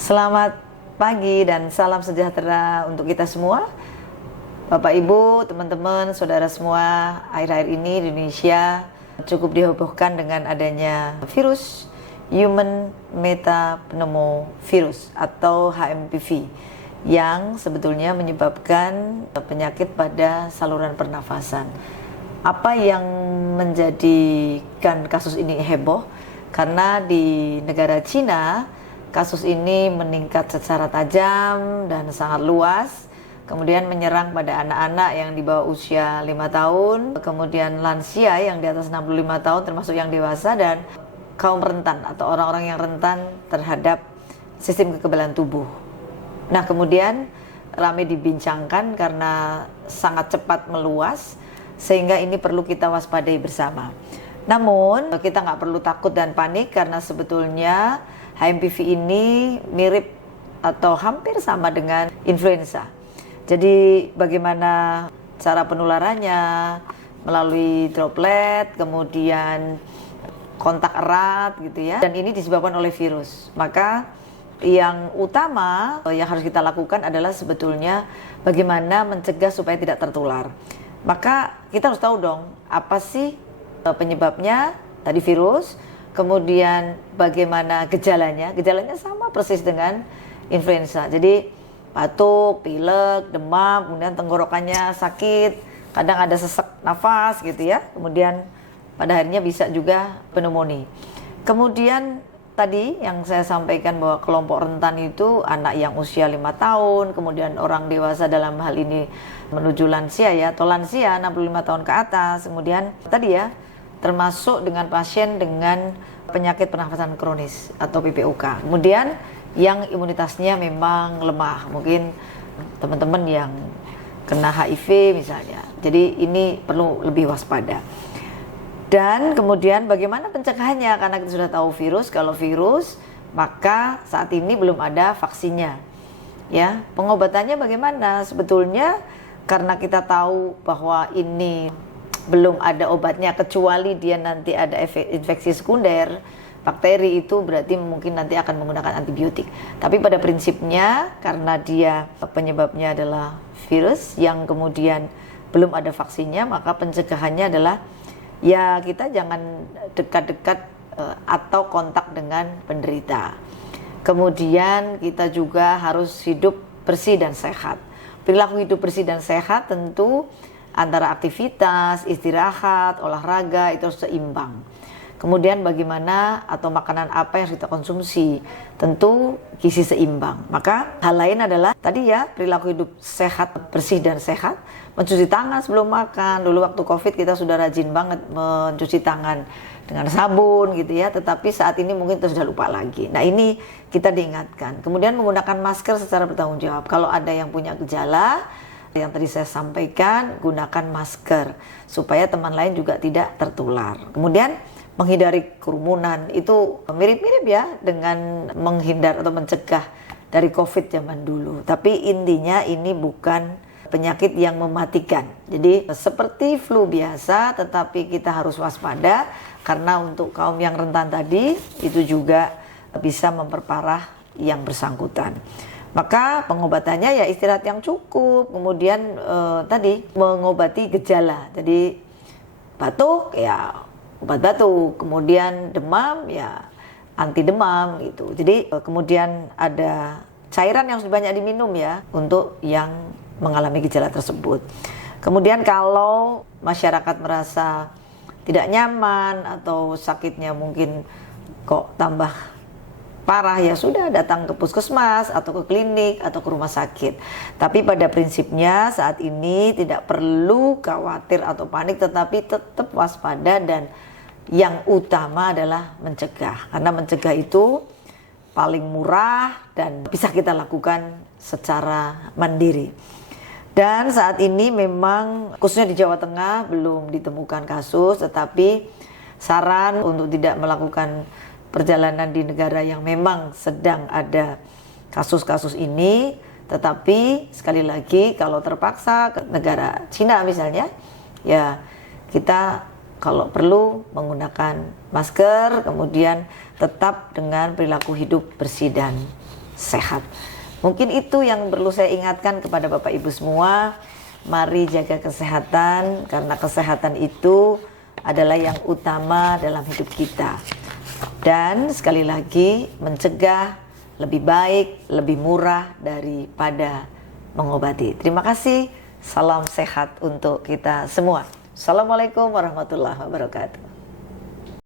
Selamat pagi dan salam sejahtera untuk kita semua. Bapak, Ibu, teman-teman, saudara semua, akhir-akhir ini di Indonesia cukup dihebohkan dengan adanya virus Human Metapneumovirus atau HMPV yang sebetulnya menyebabkan penyakit pada saluran pernafasan. Apa yang menjadikan kasus ini heboh? Karena di negara Cina kasus ini meningkat secara tajam dan sangat luas, kemudian menyerang pada anak-anak yang di bawah usia 5 tahun, kemudian lansia yang di atas 65 tahun termasuk yang dewasa, dan kaum rentan atau orang-orang yang rentan terhadap sistem kekebalan tubuh. Nah, kemudian ramai dibincangkan karena sangat cepat meluas, sehingga ini perlu kita waspadai bersama. Namun, kita nggak perlu takut dan panik karena sebetulnya HMPV ini mirip atau hampir sama dengan influenza. Jadi bagaimana cara penularannya? Melalui droplet, kemudian kontak erat gitu ya. Dan ini disebabkan oleh virus. Maka yang utama yang harus kita lakukan adalah sebetulnya bagaimana mencegah supaya tidak tertular. Maka kita harus tahu dong, apa sih penyebabnya? Tadi virus. Kemudian bagaimana gejalanya? Gejalanya sama persis dengan influenza. Jadi batuk, pilek, demam, kemudian tenggorokannya sakit, kadang ada sesak nafas gitu ya. Kemudian pada akhirnya bisa juga pneumonia. Kemudian tadi yang saya sampaikan bahwa kelompok rentan itu anak yang usia 5 tahun, kemudian orang dewasa dalam hal ini menuju lansia ya, atau lansia 65 tahun ke atas. Kemudian tadi ya, termasuk dengan pasien dengan penyakit pernafasan kronis atau PPOK. Kemudian yang imunitasnya memang lemah, mungkin teman-teman yang kena HIV misalnya. Jadi ini perlu lebih waspada. Dan kemudian bagaimana pencegahannya? Karena kita sudah tahu virus, kalau virus maka saat ini belum ada vaksinnya. Ya, pengobatannya bagaimana? Sebetulnya karena kita tahu bahwa ini belum ada obatnya, kecuali dia nanti ada infeksi sekunder bakteri, itu berarti mungkin nanti akan menggunakan antibiotik. Tapi pada prinsipnya karena dia penyebabnya adalah virus yang kemudian belum ada vaksinnya, maka pencegahannya adalah ya kita jangan dekat-dekat atau kontak dengan penderita. Kemudian kita juga harus hidup bersih dan sehat. Perilaku hidup bersih dan sehat tentu antara aktivitas, istirahat, olahraga itu harus seimbang. Kemudian bagaimana atau makanan apa yang harus kita konsumsi, tentu gizi seimbang. Maka hal lain adalah tadi ya, perilaku hidup sehat, bersih dan sehat, mencuci tangan sebelum makan. Dulu waktu COVID kita sudah rajin banget mencuci tangan dengan sabun gitu ya, tetapi saat ini mungkin kita sudah lupa lagi. Nah, ini kita diingatkan. Kemudian menggunakan masker secara bertanggung jawab. Kalau ada yang punya gejala yang tadi saya sampaikan, gunakan masker supaya teman lain juga tidak tertular. Kemudian menghindari kerumunan, itu mirip-mirip ya dengan menghindar atau mencegah dari COVID zaman dulu. Tapi intinya ini bukan penyakit yang mematikan. Jadi seperti flu biasa, tetapi kita harus waspada karena untuk kaum yang rentan tadi itu juga bisa memperparah yang bersangkutan. Maka pengobatannya ya istirahat yang cukup, kemudian tadi mengobati gejala. Jadi batuk ya obat batuk, kemudian demam ya anti demam gitu. Jadi kemudian ada cairan yang harus banyak diminum ya untuk yang mengalami gejala tersebut. Kemudian kalau masyarakat merasa tidak nyaman atau sakitnya mungkin kok tambah parah, ya sudah datang ke puskesmas atau ke klinik atau ke rumah sakit. Tapi pada prinsipnya saat ini tidak perlu khawatir atau panik, tetapi tetap waspada dan yang utama adalah mencegah. Karena mencegah itu paling murah dan bisa kita lakukan secara mandiri. Dan saat ini memang khususnya di Jawa Tengah belum ditemukan kasus, tetapi saran untuk tidak melakukan perjalanan di negara yang memang sedang ada kasus-kasus ini. Tetapi sekali lagi kalau terpaksa ke negara Cina misalnya, ya kita kalau perlu menggunakan masker, kemudian tetap dengan perilaku hidup bersih dan sehat. Mungkin itu yang perlu saya ingatkan kepada Bapak Ibu semua. Mari jaga kesehatan, karena kesehatan itu adalah yang utama dalam hidup kita. Dan sekali lagi, mencegah lebih baik, lebih murah daripada mengobati. Terima kasih. Salam sehat untuk kita semua. Assalamualaikum warahmatullahi wabarakatuh.